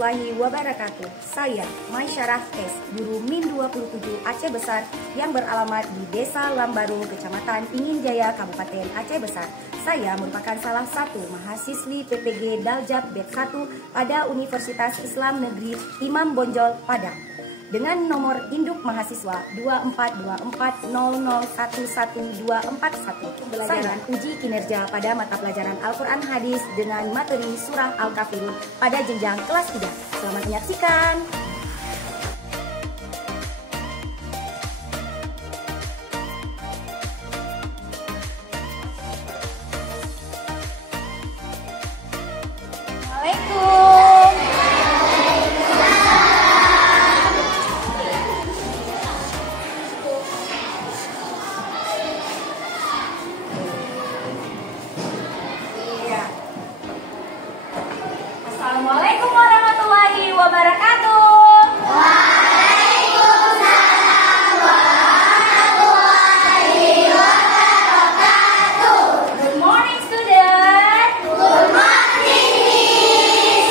warahmatullahi wabarakatuh. Saya Maisyarah S, guru Min 27 Aceh Besar yang beralamat di Desa Lambaru, Kecamatan Ingin Jaya, Kabupaten Aceh Besar. Saya merupakan salah satu mahasiswi PPG Daljab Bet 1 pada Universitas Islam Negeri Imam Bonjol, Padang. Dengan nomor induk mahasiswa 242400111241. Pembelajaran uji kinerja pada mata pelajaran Al-Quran Hadis dengan materi Surah Al-Kafirun pada jenjang kelas 3. Selamat menyaksikan. Assalamualaikum warahmatullahi wabarakatuh. Waalaikumsalam warahmatullahi wabarakatuh. Good morning, student. Good morning, Miss.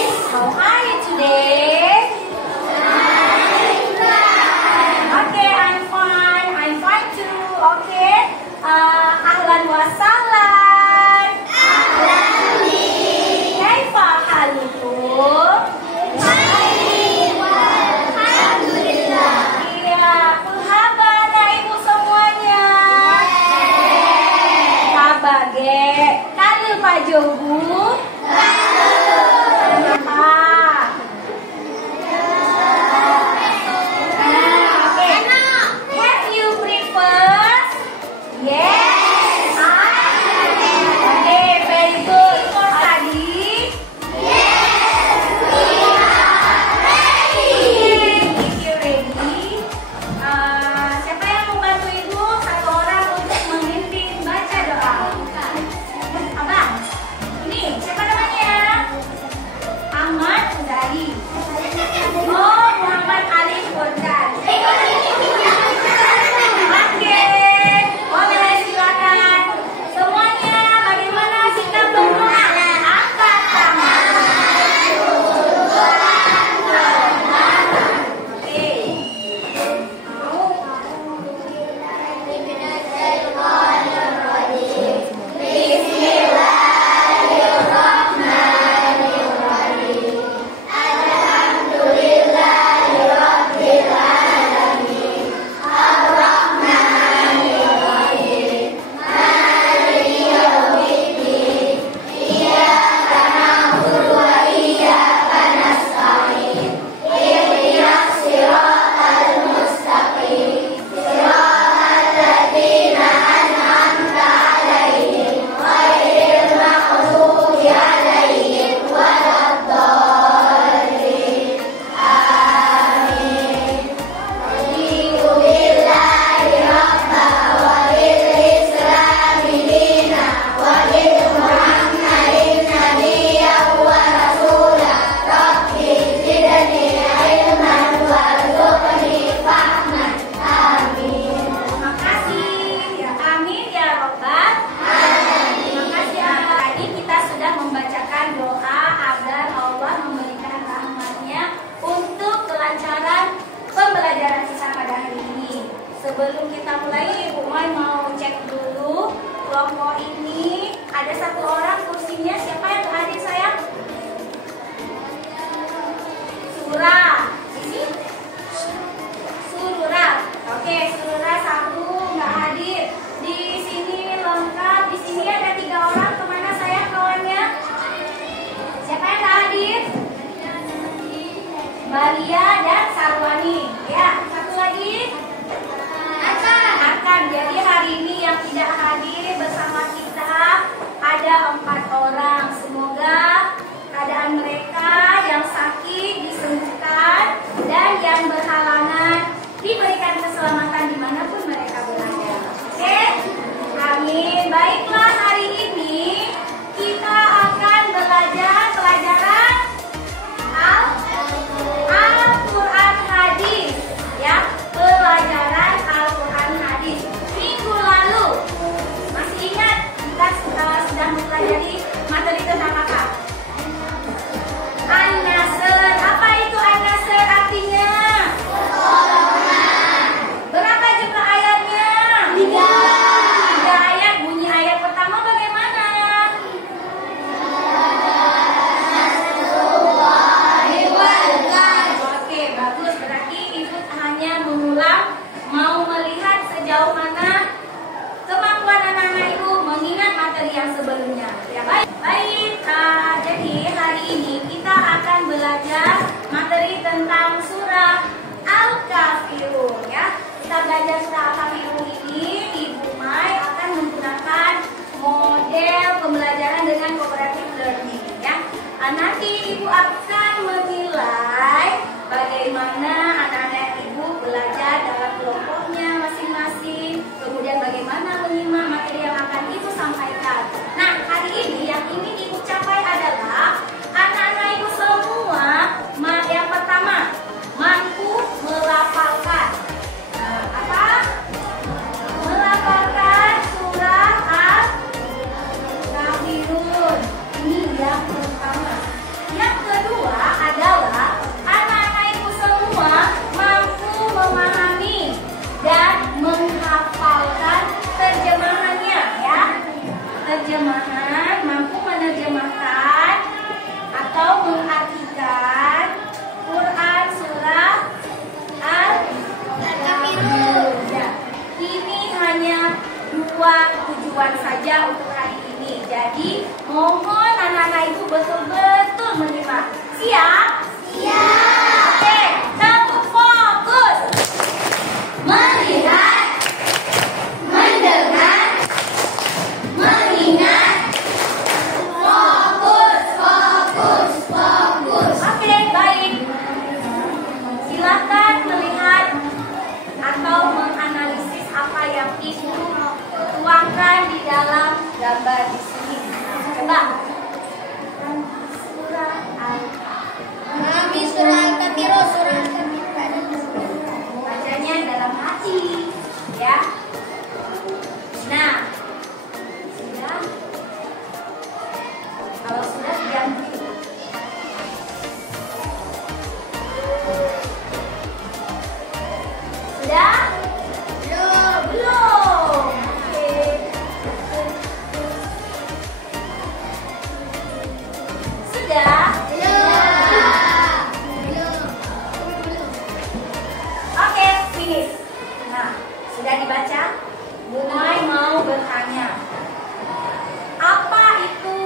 Nanti Ibu akan menilai bagaimana anak-anak Ibu belajar dalam kelompoknya masing-masing, kemudian bagaimana menyimak materi yang akan Ibu sampaikan. Nah, hari ini yang ingin Ibu capai adalah anak-anak Ibu semua yang pertama mampu melafalkan. Apa? Melafalkan surah Al-Kafirun. Ini yang pertama. Yang kedua adalah anak-anak Ibu semua mampu memahami dan menghafalkan terjemahannya, ya. Terjemahan, mampu menerjemahkan atau mengartikan Quran surah Al-Kafirun. Ya. Ini hanya 2 tujuan saja untuk hari ini. Jadi mohon anak-anak Ibu betul-betul menyimak. Siap? Siap. Oke, kamu fokus. Melihat, mendengar, mengingat. Fokus, fokus, fokus. Oke, baik. Silakan melihat atau menganalisis apa yang Ibu tuangkan di dalam gambar di sini. Coba. Surah Al-Kafirun. Bacanya dalam hati, ya. Nah, sudah. Kalau sudah diam dulu. Sudah? Belum. Belum. Oke. Sudah? Belum. Oke, finish. Nah, sudah dibaca? Mulai mau bertanya. Apa itu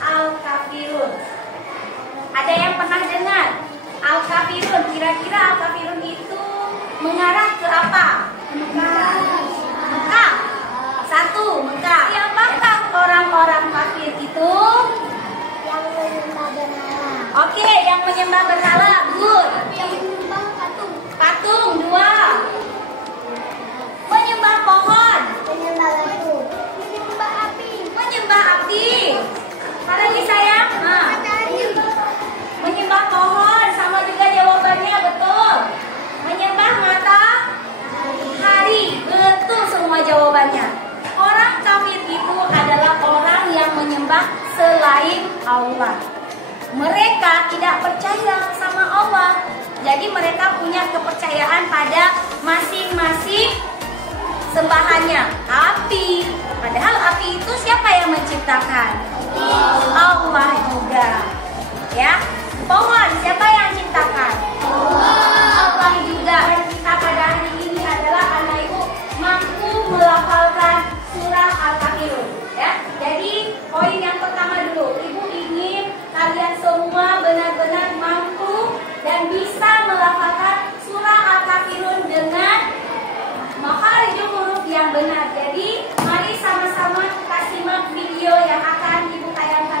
Al-Kafirun? Ada yang pernah dengar? Al-Kafirun, kira-kira Al-Kafirun itu mengarah ke apa? Mekah. 1, Mekah. Siapakah orang-orang kafir itu? Yang menyembah berhala. Oke, yang menyembah berhala. Good. Yang menyembah patung. Patung. 2. Menyembah pohon. Menyembah batu. Menyembah api. Menyembah api. Apa lagi sayang? Matahari. Menyembah pohon. Sama juga jawabannya, betul. Menyembah matahari. Betul semua jawabannya. Orang kafir itu adalah orang yang menyembah selain Allah. Mereka tidak percaya sama Allah. Jadi mereka punya kepercayaan pada masing-masing sembahannya. Api. Padahal api itu siapa yang menciptakan? Allah juga. Ya. Pohon siapa yang ciptakan? Allah juga. Dan kita pada hari ini adalah anak Ibu mampu melafalkan surah Al-Kafirun. Ya. Jadi poin yang pertama dulu, Ibu ingin kalian semua benar-benar mampu dan bisa melafalkan surah Al-Kafirun dengan makharijul huruf yang benar. Jadi mari sama-sama kita simak video yang akan Ibu tayangkan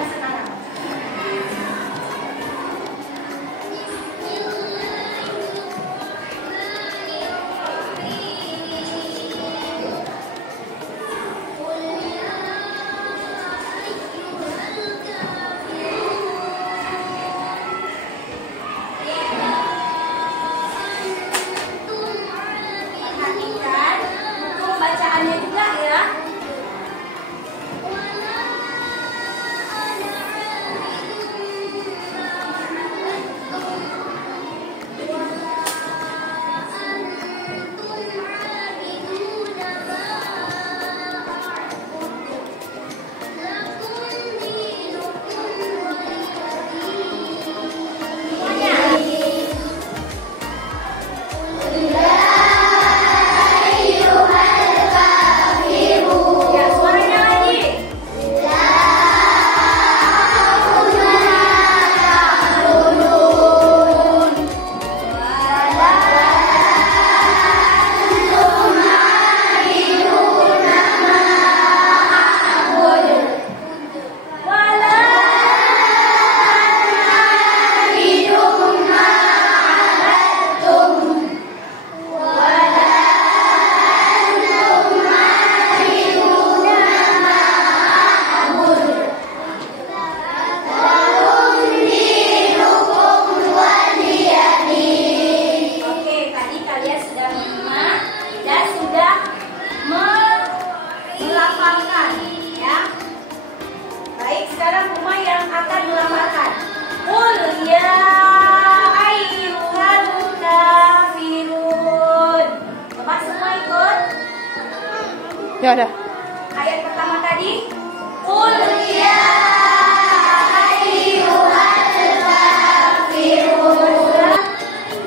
Ya udah. Ayat pertama tadi, Qul ya ayyuhal kafirun.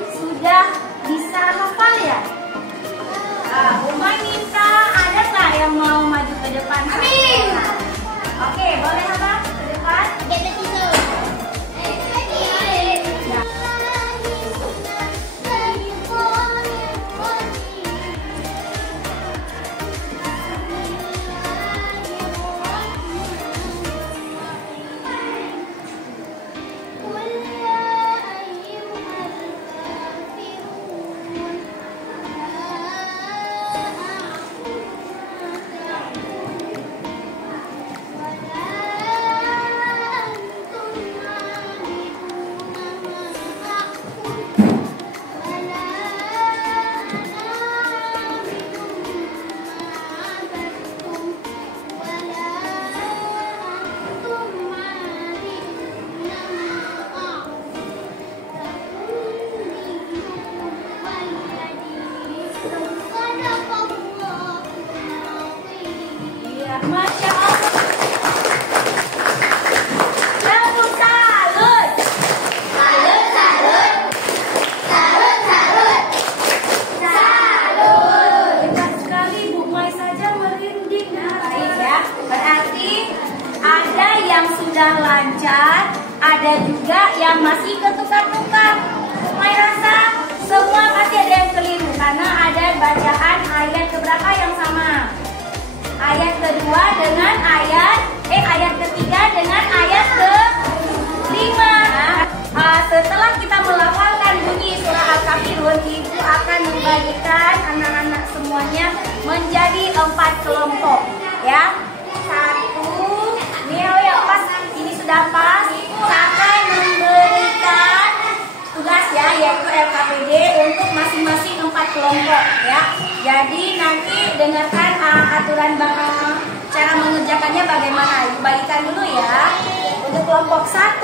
Sudah bisa hafal ya? Umay minta, ada nggak yang mau maju ke depan? Amin. Oke, boleh Abang ke depan? Masya Allah. Kamu salut. Salut, salut. Salut, salut. Salut. Dekat sekali Bu Mai saja merinding. Baik ya. Berarti ada yang sudah lancar, ada juga yang masih ketukar-tukar. Bu Mai rasa semua pasti ada yang keliru karena ada bacaan ayat keberapa yang sama. Ayat kedua dengan ayat ketiga dengan ayat kelima. Setelah kita melafalkan bunyi surah Al-Kafirun, Ibu akan membagikan anak-anak semuanya menjadi 4 kelompok, ya. 1, ya pas, ini sudah pas. Akan memberikan tugas ya, yaitu LKPD untuk masing-masing 4 kelompok, ya. Jadi nanti dengarkan aturan cara mengerjakannya bagaimana. Ibu bagikan dulu ya. Untuk kelompok 1,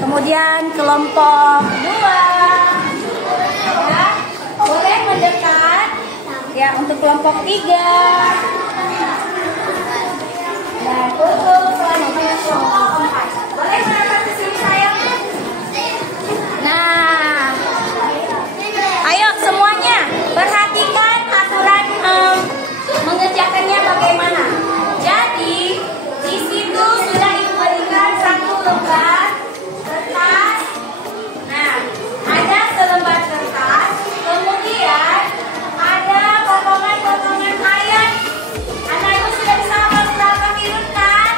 kemudian kelompok 2, ya, boleh mendekat. Ya, untuk kelompok 3, dan untuk selanjutnya kelompok 4. Boleh merapat ke sini sayang? Nah, ayo semuanya perhatikan aturan mengerjakannya bagaimana. Jadi di situ sudah Ibu berikan 1 lembar kertas. Nah, ada selembar kertas. Kemudian ada potongan-potongan ayat. Anak Ibu sudah bisa hafal surah Al-Kafirun kan?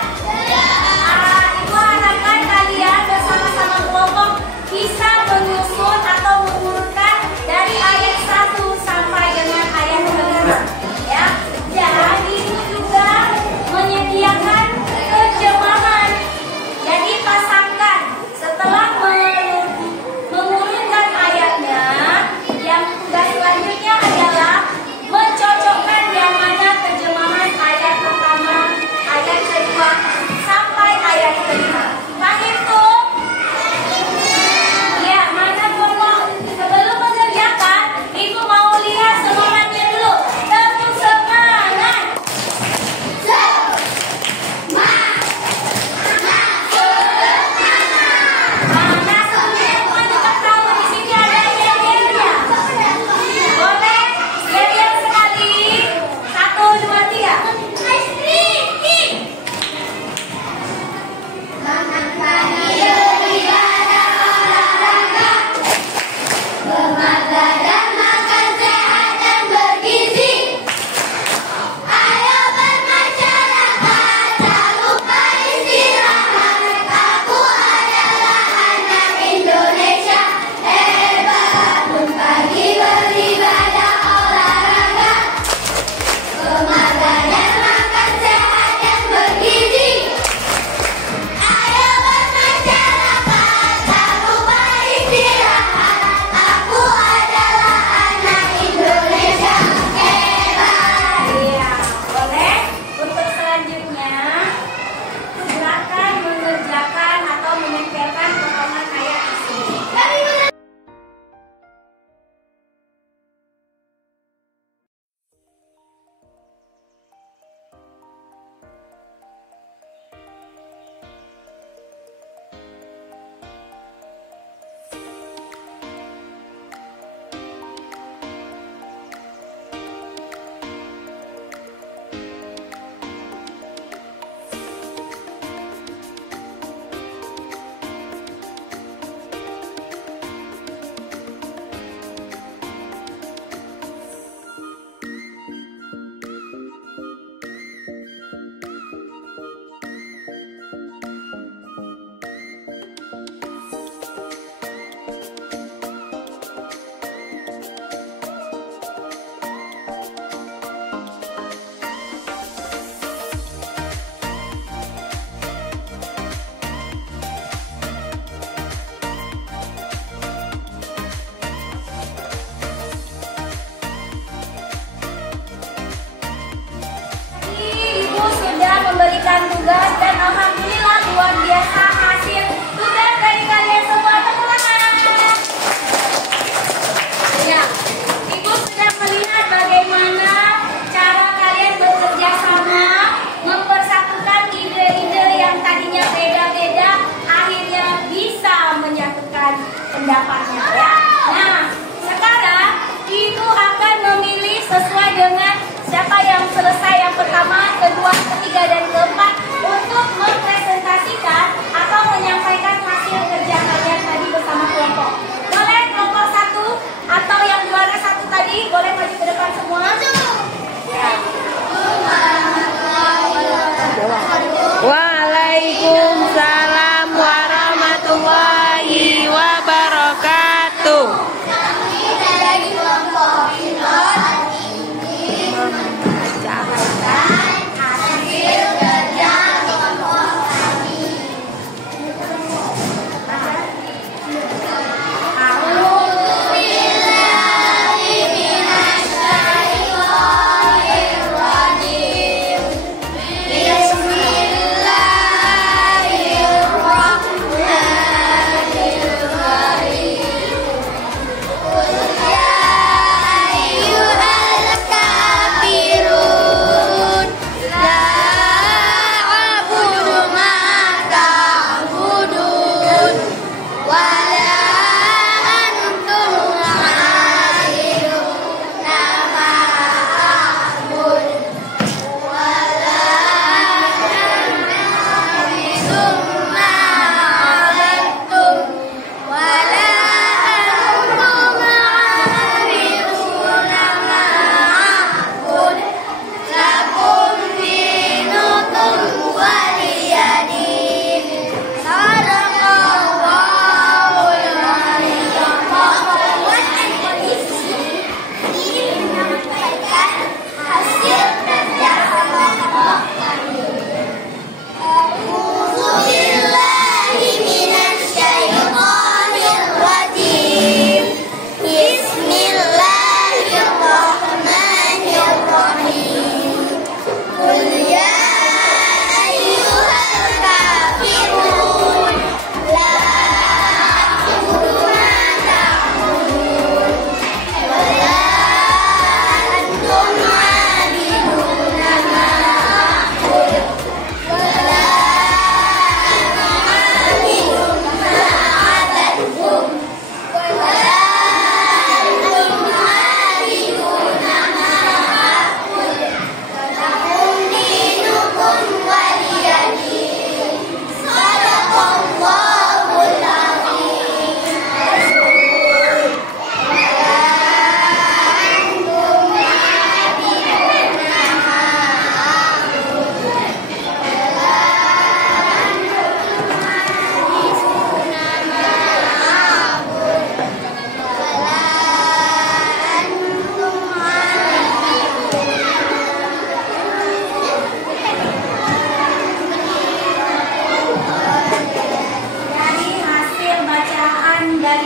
diberikan tugas dan alhamdulillah luar biasa hasil tugas dari kalian semua. Tepuk tangan. Ya, Ibu sudah melihat bagaimana cara kalian bekerja sama, mempersatukan ide-ide yang tadinya beda-beda, akhirnya bisa menyatukan pendapatnya ya. Nah, sekarang Ibu akan memilih sesuai dengan siapa yang selesai yang pertama, kedua, ketiga, dan keempat untuk mempresentasikan atau menyampaikan hasil kerja kalian tadi bersama kelompok. Boleh kelompok satu atau yang juara satu tadi boleh maju ke depan semua. Ya. Waalaikumsalam warahmatullahi wabarakatuh. Dari kelompok pilot hasil kerja kelompok kami.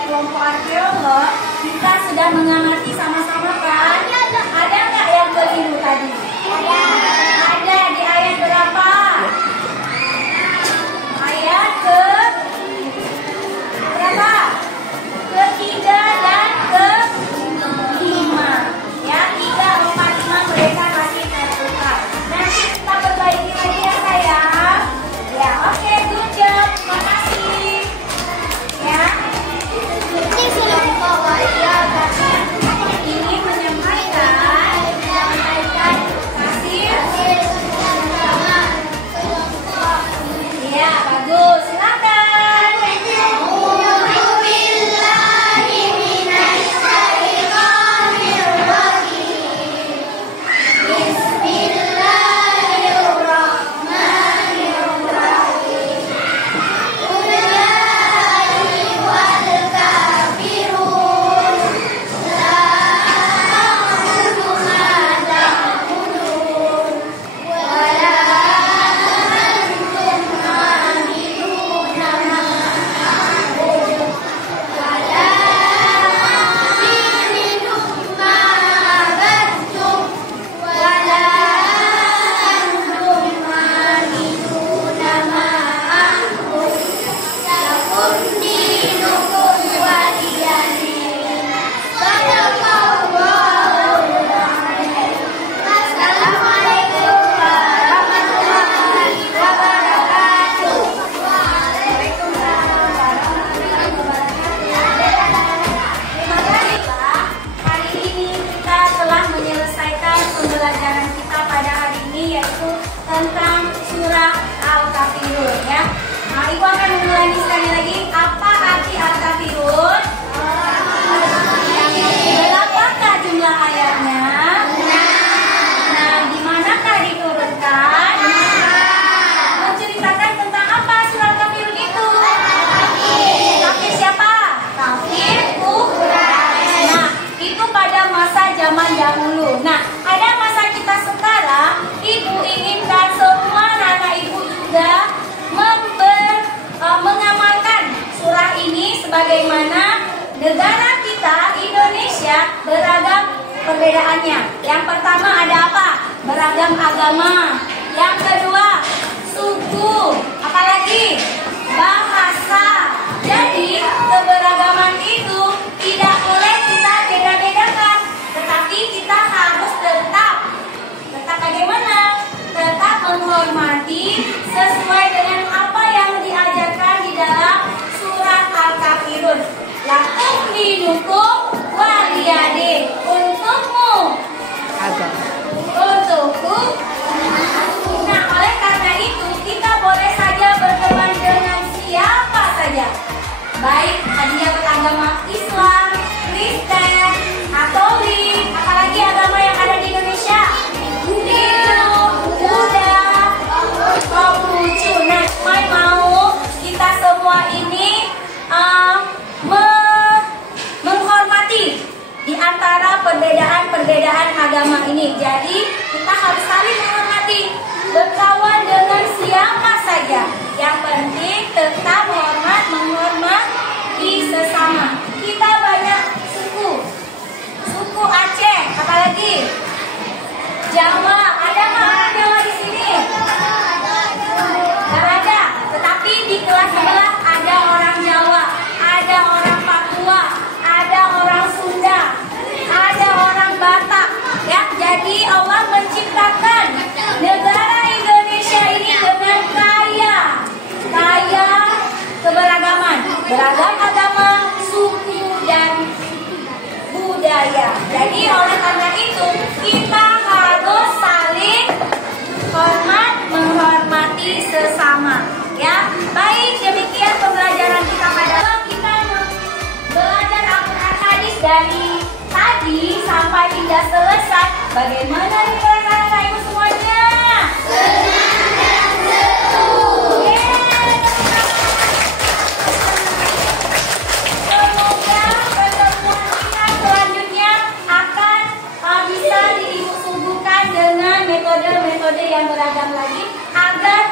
kelompok arkeolog, kita sudah mengamati sama-sama kan? Ada nggak yang keliru tadi? Ada. Ada di ayat berapa? Ayat ke berapa? Ketiga dan kelima. Ya, 3, 4, 5 mereka masih tertukar. Nanti kita perbaiki lagi ya sayang. Ya, oke, good job. Makasih. Ya. Ini kelompok warga ulangi sekali lagi, apa arti Al-Kafirun? Berapakah jumlah ayatnya? Nah, di manakah diturunkan? Menceritakan tentang apa surah Al-Kafirun itu? Kafir siapa? Kafir Quraisy. Nah, itu pada masa zaman dahulu. Nah, ada masa kita sekarang, ibu inginkan semua anak ibu juga mengamalkan surah ini sebagaimana negara kita Indonesia beragam perbedaannya. Yang pertama ada apa? Beragam agama. Yang kedua, suku, apalagi bahasa. Jadi keberagaman itu tidak boleh kita beda-bedakan, tetapi kita harus tetap bagaimana? Tetap menghormati sesuai dengan apa yang diajarkan di dalam surat Al-Kafirun. Lakum dinukum waliyadin. Untukmu, untukku. Nah, oleh karena itu kita boleh saja berteman dengan siapa saja, baik dia beragama Islam, Kristen, Katolik, apalagi agama yang ada di Indonesia, Hindu, Buddha, Konghucu. Nah, mau kita semua ini menghormati di antara perbedaan agama ini. Jadi kita harus saling menghormati, berkawan dengan siapa saja. Yang penting tetap menghormati sesama. Kita banyak suku Aceh, apalagi Jawa. Ada nggak orang Jawa di sini? Nggak ada. Tetapi di kelas sebelah ada orang Jawa, ada orang Papua, ada orang Sunda, ada orang Batak. Ya, jadi Allah menciptakan negara Indonesia ini dengan kaya keberagaman, beragam agama, suku dan budaya. Jadi oleh karena itu kita harus saling menghormati sesama. Ya, baik, demikian pembelajaran kita pada kita belajar Al-Quran hadis dari tadi sampai hingga selesai. Bagaimana nih anak ibu semuanya? Senang dan seru. Semoga pertemuan kita selanjutnya akan bisa diusubuhkan dengan metode-metode yang beragam lagi agar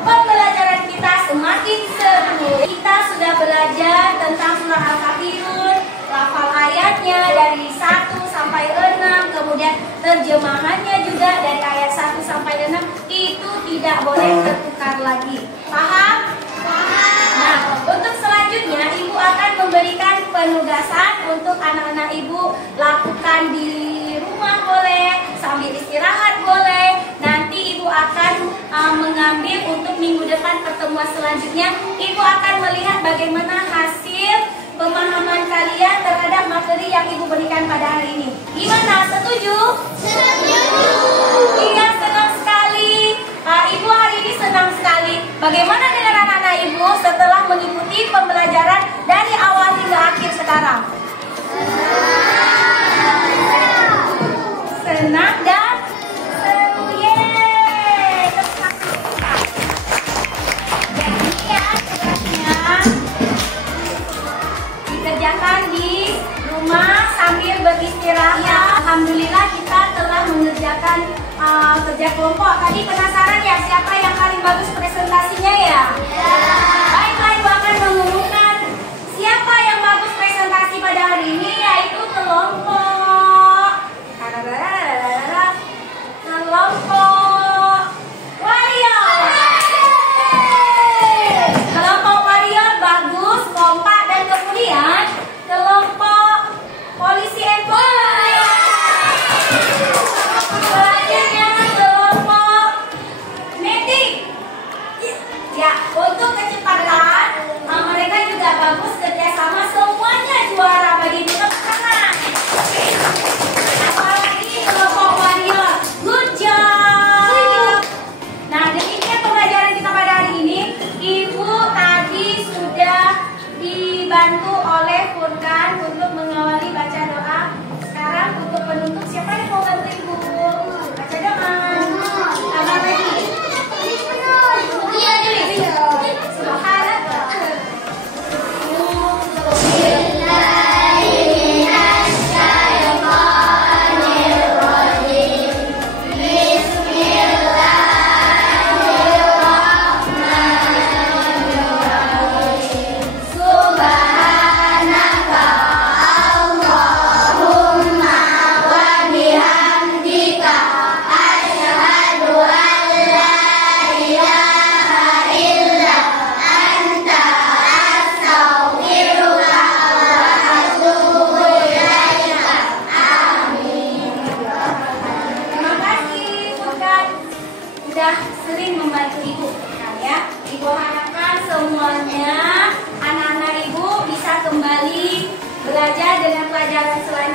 pembelajaran kita semakin seru. Kita sudah belajar tentang surah Al-Kafirun, lafal ayatnya dari 1 sampai 6, kemudian terjemahannya juga dari ayat 1 sampai 6. Itu tidak boleh tertukar lagi. Paham? Nah, untuk selanjutnya ibu akan memberikan penugasan untuk anak-anak ibu lakukan di rumah boleh, sambil istirahat boleh. Nanti ibu akan mengambil untuk minggu depan pertemuan selanjutnya. Ibu akan melihat bagaimana hasil pemahaman kalian terhadap materi yang ibu berikan pada hari ini. Gimana? Setuju? Setuju. Iya, senang sekali. Ibu hari ini senang sekali. Bagaimana dengan anak-anak ibu setelah mengikuti pembelajaran dari awal hingga akhir sekarang? Senang dan seru. Yeay. Jadi ya, tugasnya dikerjakan di rumah sambil beristirahat. Alhamdulillah kita telah mengerjakan kerja kelompok. Tadi penasaran ya siapa yang paling bagus presentasinya ya? Baiklah, ibu akan mengumumkan siapa yang bagus presentasi pada hari ini, yaitu kelompok warrior. Kelompok warrior bagus, kompak, dan kemudian kelompok polisi and selanjutnya kelompok medik. Ya, dibantu oleh Furkan untuk mengawali baca doa. Sekarang untuk penutup, siapa yang mau bantu Ibu? Baca doa. Tambah lagi. Iya, Juli. Subhanallah. Sudah sering membantu Ibu, kan ya? Ibu harapkan semuanya anak-anak Ibu bisa kembali belajar dengan pelajaran selanjutnya.